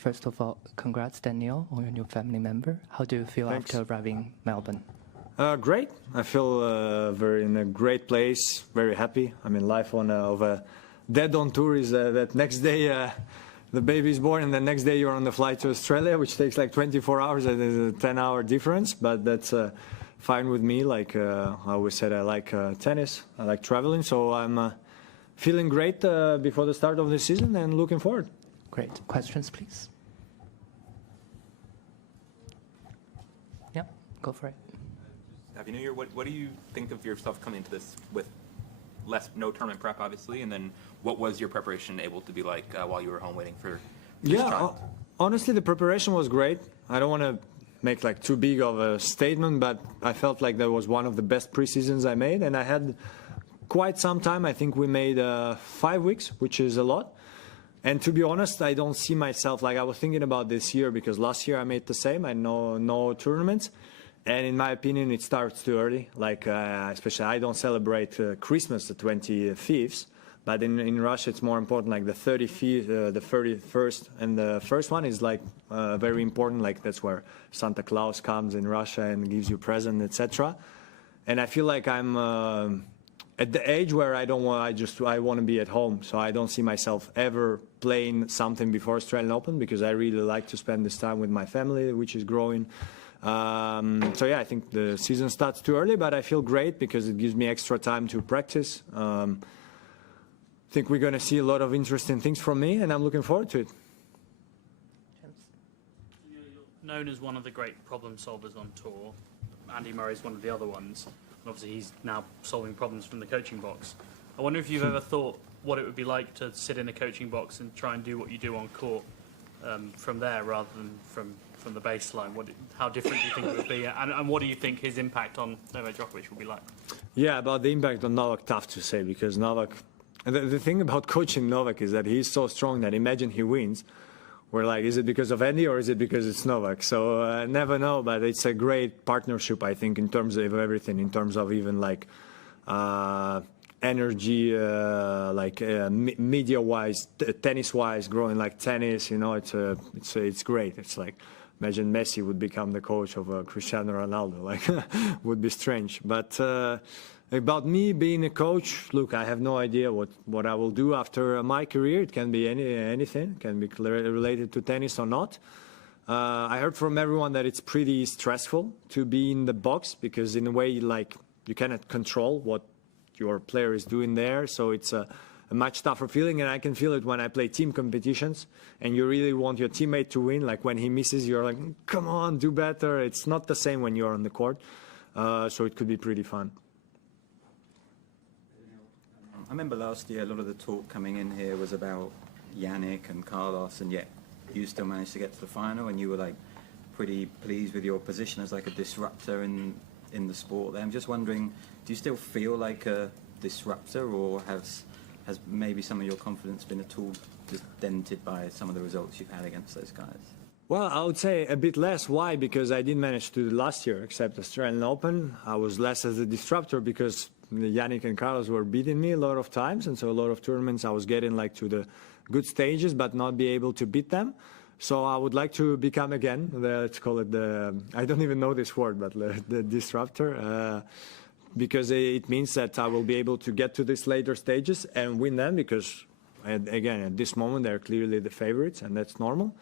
First of all, congrats, Daniil, on your new family member. How do you feel Thanks. after arriving Melbourne? Great. I feel very in a great place, very happy. I mean, life of a dead-on tour is that next day the baby is born and the next day you're on the flight to Australia, which takes like 24 hours and there's a 10-hour difference, but that's fine with me. Like I always said, I like tennis, I like traveling, so I'm feeling great before the start of the season and looking forward. Great. Questions, please? Yeah, go for it. Happy New Year. What do you think of yourself coming into this with no tournament prep, obviously, and then what was your preparation able to be like while you were home waiting for this trial? Honestly, the preparation was great. I don't want to make like too big of a statement, but I felt like that was one of the best preseasons I made, and I had quite some time. I think we made 5 weeks, which is a lot. And to be honest, I don't see myself, like I was thinking about this year, because last year I made the same. I had no tournaments. And in my opinion, it starts too early. Like, especially I don't celebrate Christmas the 25th, but in Russia it's more important, like the 35th, the 31st, and the first one is like very important. Like that's where Santa Claus comes in Russia and gives you a present, etc. And I feel like I'm at the age where I want to be at home. So I don't see myself ever playing something before Australian Open, because I really like to spend this time with my family, which is growing. So yeah, I think the season starts too early, but I feel great because it gives me extra time to practice. I think we're going to see a lot of interesting things from me, and I'm looking forward to it. You're known as one of the great problem solvers on tour. Andy Murray's one of the other ones. And obviously, he's now solving problems from the coaching box. I wonder if you've ever thought what it would be like to sit in a coaching box and try and do what you do on court from there rather than from the baseline. How different do you think it would be, and what do you think his impact on Novak Djokovic will be like? Yeah, about the impact on Novak, tough to say, because Novak, the thing about coaching Novak is that he's so strong that imagine he wins. We're like, is it because of Andy or is it because it's Novak? So never know, but it's a great partnership, I think, in terms of everything, in terms of even like energy, media-wise, tennis-wise, growing like tennis, you know, it's great. It's like, imagine Messi would become the coach of Cristiano Ronaldo, like, would be strange. But about me being a coach, look, I have no idea what I will do after my career. It can be anything, it can be related to tennis or not. I heard from everyone that it's pretty stressful to be in the box, because in a way, like, you cannot control what your player is doing there, so it's a much tougher feeling, and I can feel it when I play team competitions and you really want your teammate to win. Like when he misses, you're like, come on, do better. It's not the same when you're on the court, so it could be pretty fun. I remember last year a lot of the talk coming in here was about Jannik and Carlos, and yet you still managed to get to the final, and you were like pretty pleased with your position as like a disruptor in the sport there. I'm just wondering, do you still feel like a disruptor, or has maybe some of your confidence been at all just dented by some of the results you've had against those guys? Well, I would say a bit less. Why? Because I didn't manage to do last year, except Australian Open. I was less as a disruptor because Jannik and Carlos were beating me a lot of times, and so a lot of tournaments I was getting like to the good stages but not be able to beat them. So I would like to become again, let's call it I don't even know this word, but the disruptor, because it means that I will be able to get to these later stages and win them, because again, at this moment, they're clearly the favorites, and that's normal.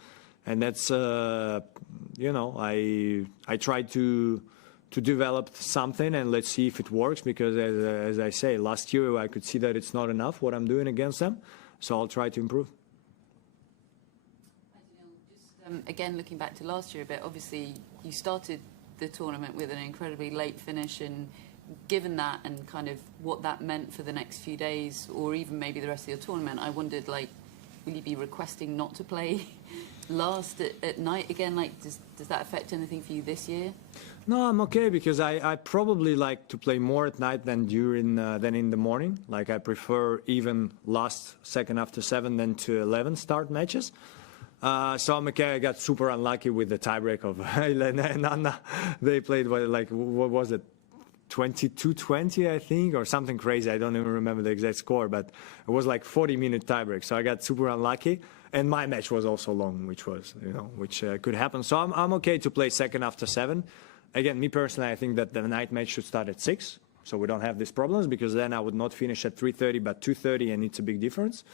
And that's, you know, I try to develop something, and let's see if it works, because as I say, last year I could see that it's not enough what I'm doing against them, so I'll try to improve. Again, looking back to last year a bit, obviously you started the tournament with an incredibly late finish, and given that and kind of what that meant for the next few days, or even maybe the rest of your tournament, I wondered, like, will you be requesting not to play last at night again? Like, does that affect anything for you this year? No, I'm okay, because I probably like to play more at night than in the morning. Like, I prefer even last second after 7 than to 11 start matches. So I'm okay. I got super unlucky with the tiebreak of Elena and Anna. They played, like, what was it, 22-20, I think, or something crazy. I don't even remember the exact score, but it was like 40-minute tiebreak. So I got super unlucky, and my match was also long, which could happen. So I'm okay to play second after 7. Again, me personally, I think that the night match should start at 6, so we don't have these problems, because then I would not finish at 3:30 but 2:30, and it's a big difference.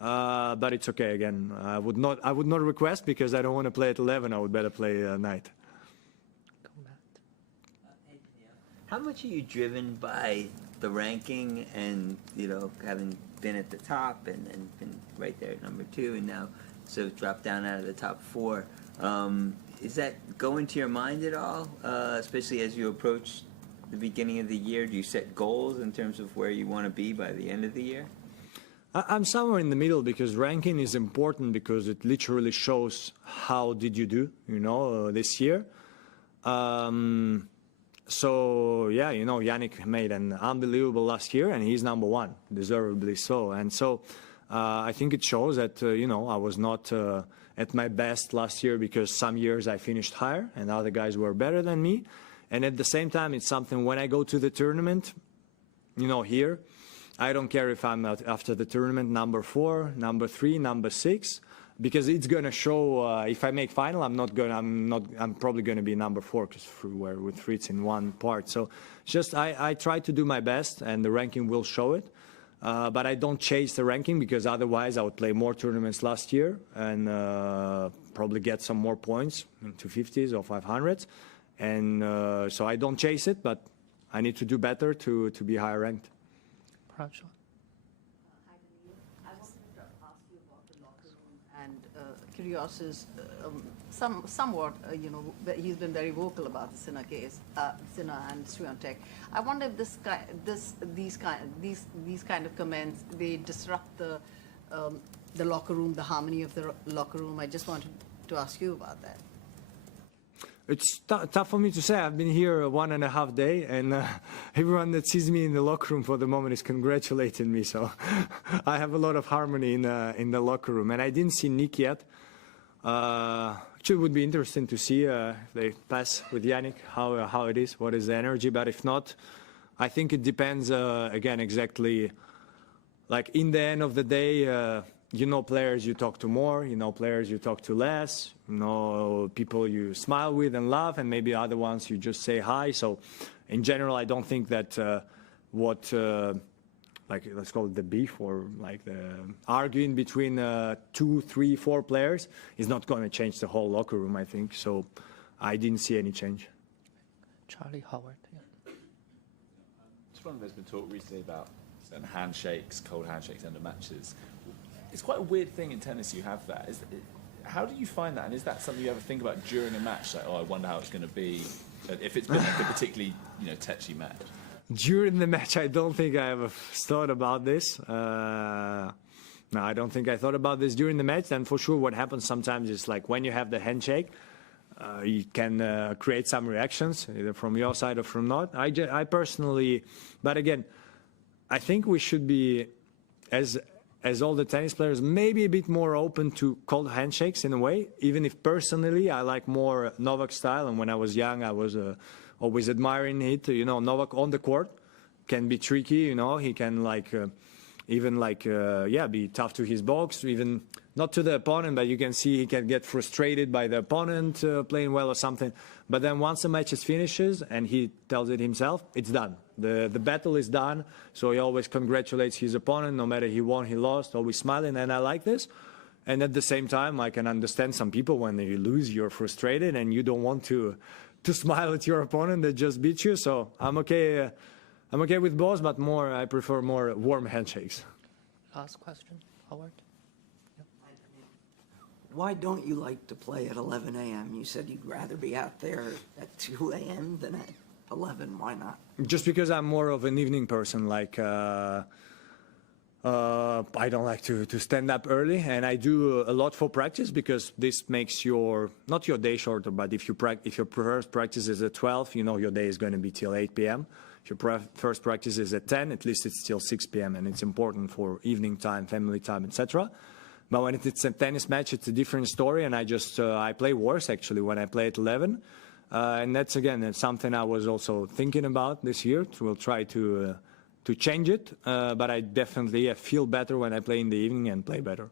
But it's okay. Again, I would not request, because I don't want to play at 11. I would better play night. How much are you driven by the ranking and, having been at the top and been right there at number 2 and now sort of dropped down out of the top 4? Is that go into your mind at all, especially as you approach the beginning of the year? Do you set goals in terms of where you want to be by the end of the year? I'm somewhere in the middle, because ranking is important, because it literally shows how did you do, this year. So yeah, Jannik made an unbelievable last year, and he's number 1, deservedly so. And so I think it shows that I was not at my best last year, because some years I finished higher and other guys were better than me. And at the same time, it's something when I go to the tournament, here, I don't care if I'm after the tournament number 4, number 3, number 6. Because it's gonna show. If I make final, I'm probably gonna be number 4, because we're with Fritz in one part. So just I try to do my best, and the ranking will show it. But I don't chase the ranking, because otherwise I would play more tournaments last year and probably get some more points into 50s or 500s. And so I don't chase it, but I need to do better to be higher ranked. Prajwa. Hi, Daniil. I wanted to ask you about the locker room, and Kyrgios is somewhat, he's been very vocal about the Sinner case, Sinner and Swiatek. I wonder if these kind of comments, they disrupt the locker room, the harmony of the locker room. I just wanted to ask you about that. It's tough for me to say. I've been here 1.5 days, and everyone that sees me in the locker room for the moment is congratulating me. So I have a lot of harmony in the locker room. And I didn't see Nick yet. Actually, it would be interesting to see if they pass with Jannik, how it is, what is the energy. But if not, I think it depends, again, exactly. Like in the end of the day, players you talk to more, players you talk to less, people you smile with and love, and maybe other ones you just say hi. So in general, I don't think that let's call it the beef, or like the arguing between 2, 3, 4 players is not going to change the whole locker room, I think. So I didn't see any change. Charlie Howard. Yeah. Just wondering, there's been talk recently about certain handshakes, cold handshakes under matches. It's quite a weird thing in tennis. You have that. How do you find that? And is that something you ever think about during a match? Like, I wonder how it's going to be if it's been like a particularly touchy match. During the match, I don't think I ever thought about this. No, I don't think I thought about this during the match. And for sure, what happens sometimes is like when you have the handshake, you can create some reactions, either from your side or from not. I personally, but again, I think we should be, as all the tennis players, maybe a bit more open to cold handshakes in a way, even if personally I like more Novak style. And when I was young, I was always admiring it. Novak on the court can be tricky. He can be tough to his box, even not to the opponent, but you can see he can get frustrated by the opponent playing well or something. But then once the match finishes and he tells it himself, it's done. The battle is done. So he always congratulates his opponent, no matter he won, he lost, always smiling. And I like this. And at the same time, I can understand some people when you lose, you're frustrated and you don't want to smile at your opponent that just beat you. So I'm okay. I'm okay with both, but I prefer more warm handshakes. Last question, Howard. Why don't you like to play at 11 a.m.? You said you'd rather be out there at 2 a.m. than at 11. Why not? Just because I'm more of an evening person. I don't like to stand up early, and I do a lot for practice, because this makes not your day shorter, but if your first practice is at 12, your day is going to be till 8 p.m. If your first practice is at 10, at least it's till 6 p.m. and it's important for evening time, family time, etc. But when it's a tennis match, it's a different story, and I play worse actually when I play at 11. And that's something I was also thinking about this year. We'll try to change it, but I definitely feel better when I play in the evening and play better.